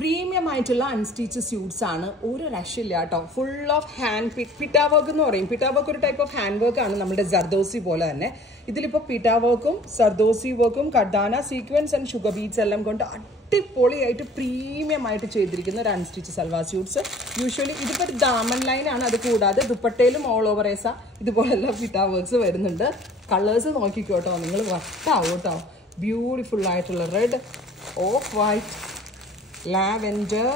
Premium ആയിട്ടുള്ള unstitch suites ആണ്. ഒരു രക്ഷയില്ല കേട്ടോ. ഫുൾ ഓഫ് ഹാൻഡ് പിറ്റാ വർക്ക് എന്ന് പറയും. പിറ്റാ വർക്ക് ഒരു ടൈപ്പ് ഓഫ് ഹാൻഡ് വർക്ക് ആണ്, നമ്മുടെ ജർദോസി പോലെ തന്നെ. ഇതിലിപ്പോൾ പിറ്റാ വർക്കും സർദോസി വർക്കും കഡാന സീക്വൻസ് ആൻഡ് ഷുഗർ ബീറ്റ്സ് എല്ലാം കൊണ്ട് അടിപൊളിയായിട്ട് പ്രീമിയം ആയിട്ട് ചെയ്തിരിക്കുന്ന ഒരു അൺസ്റ്റിച്ച് സൽവാർ സ്യൂട്ട്സ്. യൂഷ്വലി ഇതിപ്പോൾ ഒരു ദാമൻ ലൈനാണ്. അത് കൂടാതെ ദുപ്പട്ടയിലും ഓൾ ഓവർ ഏസ ഇതുപോലെല്ലാം പിറ്റാ വർക്ക്സ് വരുന്നുണ്ട്. കളേഴ്സ് നോക്കിക്കോട്ടോ, നിങ്ങൾ വട്ടാവും കേട്ടോ. ബ്യൂട്ടിഫുൾ ആയിട്ടുള്ള റെഡ്, ഓഫ് വൈറ്റ്, ലാവെൻഡർ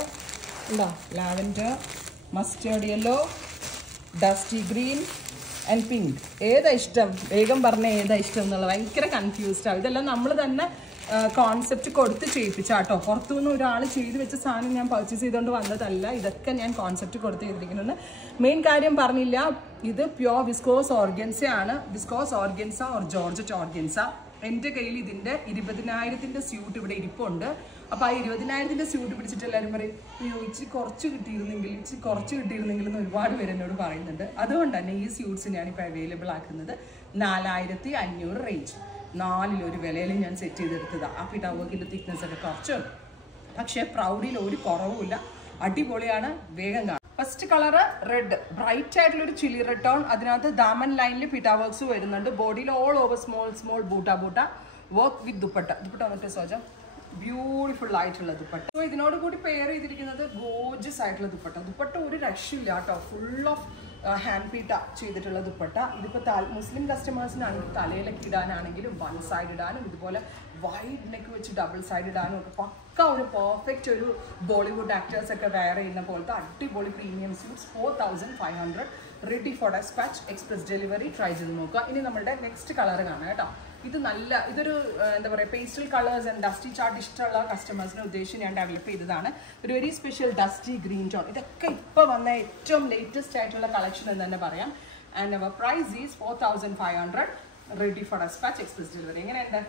ഉണ്ടോ, lavender, mustard yellow, dusty green and pink. ഏതാ ഇഷ്ടം? വേഗം പറഞ്ഞ ഏതാ ഇഷ്ടം എന്നുള്ളത്. ഭയങ്കര കൺഫ്യൂസ്ഡ് ആവും. ഇതെല്ലാം നമ്മൾ തന്നെ കോൺസെപ്റ്റ് കൊടുത്ത് ചെയ്യിപ്പിച്ചാട്ടോ. പുറത്തുനിന്ന് ഒരാൾ ചെയ്ത് വെച്ച സാധനം ഞാൻ പർച്ചേസ് ചെയ്തുകൊണ്ട് വന്നതല്ല. ഇതൊക്കെ ഞാൻ കോൺസെപ്റ്റ് കൊടുത്ത് ചെയ്തിരിക്കുന്നത്. മെയിൻ കാര്യം പറഞ്ഞില്ല, ഇത് പ്യോർ വിസ്കോസ് ഓർഗൻസ ആണ്. Viscous organza or georgette organza. എൻ്റെ കയ്യിൽ ഇതിൻ്റെ 20,000 സ്യൂട്ട് ഇവിടെ ഇരിപ്പുണ്ട്. അപ്പോൾ ആ 20,000 സ്യൂട്ട് പിടിച്ചിട്ട് എല്ലാവരും പറയും, അയ്യോ ഇച്ചിരി കുറച്ച് കിട്ടിയിരുന്നെങ്കിൽ എന്ന് ഒരുപാട് പേര് എന്നോട് പറയുന്നുണ്ട്. അതുകൊണ്ട് തന്നെ ഈ സ്യൂട്ട്സ് ഞാനിപ്പോൾ അവൈലബിൾ ആക്കുന്നത് 4,500 റേഞ്ച്. 4 വിലയിൽ ഞാൻ സെറ്റ് ചെയ്തെടുത്തതാണ്. ആ പിറ്റാ വർക്കിൻ്റെ തിക്നെസ് ഒക്കെ കുറച്ചുണ്ട്, പക്ഷേ പ്രൗഡിൽ ഒരു കുറവുമില്ല. അടിപൊളിയാണ്. വേഗം കാണാം. ഫസ്റ്റ് കളറ് റെഡ്, ബ്രൈറ്റ് ആയിട്ടുള്ള ഒരു ചില്ലി റെഡ് ടോൺ. അതിനകത്ത് ദാമൻ ലൈനിൽ പിറ്റാ വർക്ക്സ് വരുന്നുണ്ട്. ബോഡിയിൽ all over small boota work with dupatta വന്നിട്ട് സോജം ബ്യൂട്ടിഫുൾ ആയിട്ടുള്ള ദുപ്പട്ട. അപ്പോൾ ഇതിനോട് കൂടി പെയർ ചെയ്തിരിക്കുന്നത് ഗോർജസ് ആയിട്ടുള്ള ദുപ്പട്ട ഒരു രക്ഷയില്ല കേട്ടോ. ഫുൾ ഓഫ് ഹാൻഡ് പീട്ട ചെയ്തിട്ടുള്ള ദുപ്പട്ട. ഇതിപ്പോൾ മുസ്ലിം കസ്റ്റമേഴ്സിനാണെങ്കിൽ തലയിലൊക്കെ ഇടാനാണെങ്കിലും വൺ സൈഡ് ഇടാനും ഇതുപോലെ വൈഡ് നെക്ക് വെച്ച് ഡബിൾ സൈഡ് ഇടാനും ഒക്കെ പക്ക ഒരു പെർഫെക്റ്റ് ഒരു ബോളിവുഡ് ആക്ടേഴ്സ് ഒക്കെ വെയർ ചെയ്യുന്ന പോലത്തെ അടിപൊളി premium suits. 4,500 ready for dispatch, express delivery. Try ചെയ്ത് നോക്കുക. ഇനി നമ്മുടെ നെക്സ്റ്റ് കളർ കാണാം കേട്ടോ. ഇതൊരു എന്താ പറയുക, pastel colours and dusty chart ഇഷ്ടമുള്ള കസ്റ്റമേഴ്സിനെ ഉദ്ദേശിച്ച് ഞാൻ ഡെവലപ്പ് ചെയ്തതാണ്. ഒരു very special dusty green tone. ഇതൊക്കെ ഇപ്പോൾ വന്ന ഏറ്റവും ലേറ്റസ്റ്റ് ആയിട്ടുള്ള കളക്ഷൻ എന്ന് തന്നെ പറയാം. And our price is 4,500 ready for dispatch, express delivery. എങ്ങനെയുണ്ട്?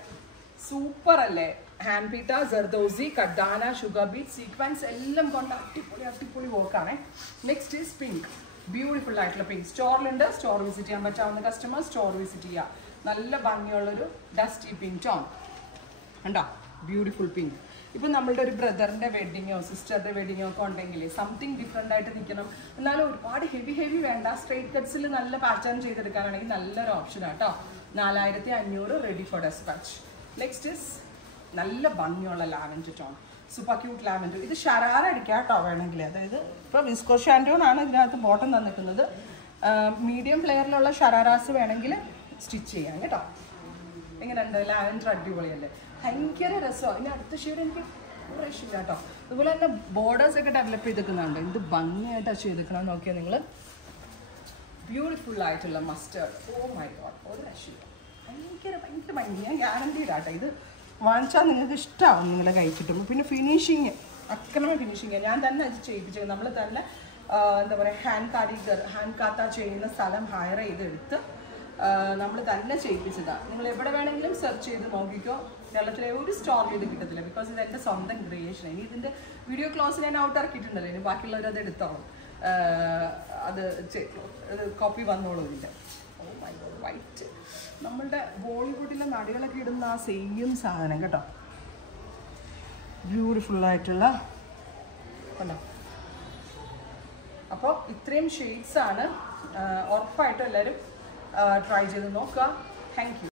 സൂപ്പർ അല്ലേ? ഹാൻഡ് പീട്ട, ജർദോസി, കഡാന, ഷുഗർ ബീറ്റ്, സീക്വൻസ് എല്ലാം കൊണ്ട് അടിപൊളി വർക്കാണ്. Next is pink. ബ്യൂട്ടിഫുൾ ആയിട്ടുള്ള പിങ്ക്. സ്റ്റോറിലുണ്ട്. സ്റ്റോർ വിസിറ്റ് ചെയ്യാൻ പറ്റാവുന്ന കസ്റ്റമേഴ്സ് സ്റ്റോർ വിസിറ്റ് ചെയ്യുക. നല്ല ഭംഗിയുള്ളൊരു ഡസ്റ്റി പിങ്ക് ടോൺ ഉണ്ടോ. Beautiful pink. ഇപ്പം നമ്മളുടെ ഒരു ബ്രദറിൻ്റെ വെഡിങ്ങോ സിസ്റ്ററുടെ വെഡിങ്ങോ ഒക്കെ ഉണ്ടെങ്കിൽ സംതിങ് ഡിഫറെൻ്റ് ആയിട്ട് നിൽക്കണം, എന്നാലും ഒരുപാട് ഹെവി വേണ്ട. സ്ട്രെയിറ്റ് കട്ട്സിൽ നല്ല പാറ്റേൺ ചെയ്തെടുക്കാനാണെങ്കിൽ നല്ലൊരു ഓപ്ഷനാണ് കേട്ടോ. 4,500 ready for dispatch. Next is നല്ല ഭംഗിയുള്ള lavender tone. Super cute lavender. ഇത് ഷരാറ അടിക്കാം കേട്ടോ വേണമെങ്കിൽ. അതായത് ഇപ്പോൾ വിസ്കോ ഷാൻഡോണാണ് ഇതിനകത്ത് ബോട്ടം തന്നിരിക്കുന്നത്. മീഡിയം ഫ്ലെയറിലുള്ള ഷരാറാസ് വേണമെങ്കിൽ സ്റ്റിച്ച് ചെയ്യാം കേട്ടോ. എങ്ങനെയുണ്ട്? ലാവൻഡർ അടിപൊളിയല്ലേ? ഭയങ്കര രസമാണ്. ഇനി അടുത്ത ഷെയ്ഡ് എനിക്ക് ഒരു രക്ഷയില്ല കേട്ടോ. അതുപോലെ തന്നെ ബോർഡേഴ്സ് ഒക്കെ ഡെവലപ്പ് ചെയ്തെക്കുന്നുണ്ട്. എന്ത് ഭംഗിയായിട്ടാണ് ചെയ്തെക്കണം നോക്കിയാൽ നിങ്ങൾ. ബ്യൂട്ടിഫുൾ ആയിട്ടുള്ള മസ്റ്റേർഡ്. ഓ മൈ ഗോഡ്, ഒരു രക്ഷയില്ല. ഭയങ്കര ഭംഗി. ഞാൻ ഗ്യാരണ്ടീഡ് ആട്ടോ. ഇത് വാങ്ങിച്ചാൽ നിങ്ങൾക്ക് ഇഷ്ടമാവും നിങ്ങളെ കൈ കിട്ടുമ്പോൾ. പിന്നെ ഫിനിഷിങ് ഫിനിഷിങ് ഞാൻ തന്നെ അത് ചെയ്യിപ്പിച്ചത്. നമ്മൾ തന്നെ എന്താ പറയുക, ഹാൻഡ് കാത്ത ചെയ്യുന്ന സ്ഥലം ഹയർ ചെയ്തെടുത്ത് നമ്മൾ തന്നെ ചെയ്യിപ്പിച്ചതാണ്. നിങ്ങൾ എവിടെ വേണമെങ്കിലും സെർച്ച് ചെയ്ത് നോക്കിക്കോ. കേരളത്തിലെ ഒരു സ്റ്റോറിൽ ഇത് കിട്ടത്തില്ല. ബിക്കോസ് ഇത് എൻ്റെ സ്വന്തം ക്രിയേഷൻ. ഇനി ഇതിൻ്റെ വീഡിയോ ക്ലോസ് ഞാൻ ഔട്ട് ഇറക്കിയിട്ടുണ്ടല്ലോ. ഇനി ബാക്കിയുള്ളവർ അത് എടുത്തോളും. അത് കോപ്പി വന്നോളൂ ഇതിൻ്റെ. Oh my god, white. നമ്മളുടെ ബോളിവുഡിലെ നടികളൊക്കെ ഇടുന്ന ആ സെയിം സാധനം കേട്ടോ. ബ്യൂട്ടിഫുള്ളായിട്ടുള്ള കണ്ടോ. അപ്പോൾ ഇത്രയും ഷെയ്ഡ്സാണ്. ഉറപ്പായിട്ടും എല്ലാവരും ട്രൈ ചെയ്ത് നോക്കുക. Thank you.